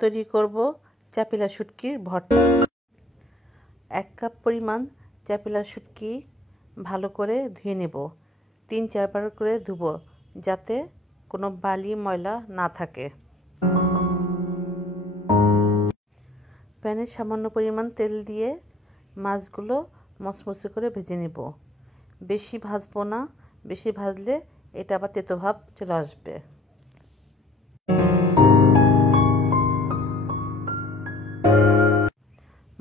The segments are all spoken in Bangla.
তৈরি করব চাপিলা শুটকির ভর্তা। 1 কাপ পরিমাণ চাপিলা শুটকি ভালো করে ধুয়ে নেব। 3-4 বার করে ধুবো যাতে কোনো বালি ময়লা না থাকে। প্যানে সামান্য পরিমাণ তেল দিয়ে মাছগুলো মচমচে করে ভেজে নেব। বেশি ভাজবো না, বেশি ভাজলে এটা আবার তেতো ভাব চলে আসবে।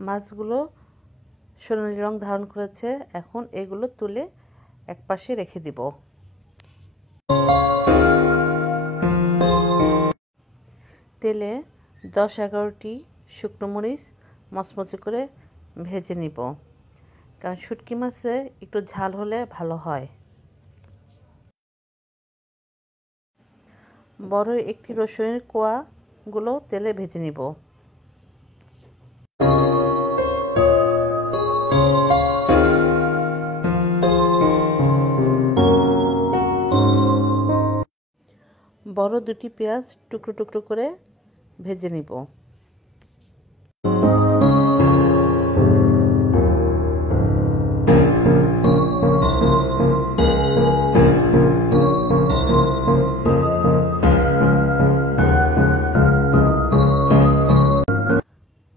মাছগুলো সোনালী রং ধারণ করেছে, এখন এগুলো তুলে একপাশে রেখে দিব। তেলে 10-11টি শুকনো মরিচ মচমচে করে ভেজে নিব, কারণ শুটকি মাছে একটু ঝাল হলে ভালো হয়। বড় একটি রসুনের কোয়াগুলো তেলে ভেজে নিব। বড় 2টি পেঁয়াজ টুকরো টুকরো করে ভেজে নিব।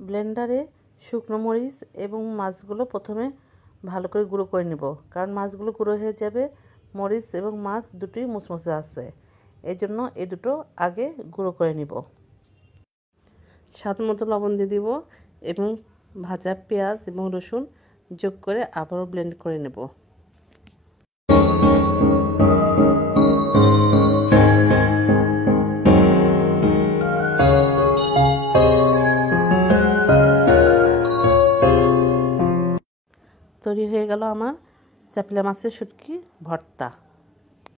ব্লেন্ডারে শুকনো মরিচ এবং মাছগুলো প্রথমে ভালো করে গুঁড়ো করে নেব, কারণ মাছগুলো গুঁড়ো হয়ে যাবে। মরিচ এবং মাছ দুটোই মুচমুচে আছে, এই জন্য এই দুটো আগে গুঁড়ো করে নিব। স্বাদ মতো লবণ দিয়ে দিব এবং ভাজা পেঁয়াজ এবং রসুন যোগ করে আবারও ব্লেন্ড করে নেব। তৈরি হয়ে গেল আমার চাপিলা মাছের শুটকি ভর্তা।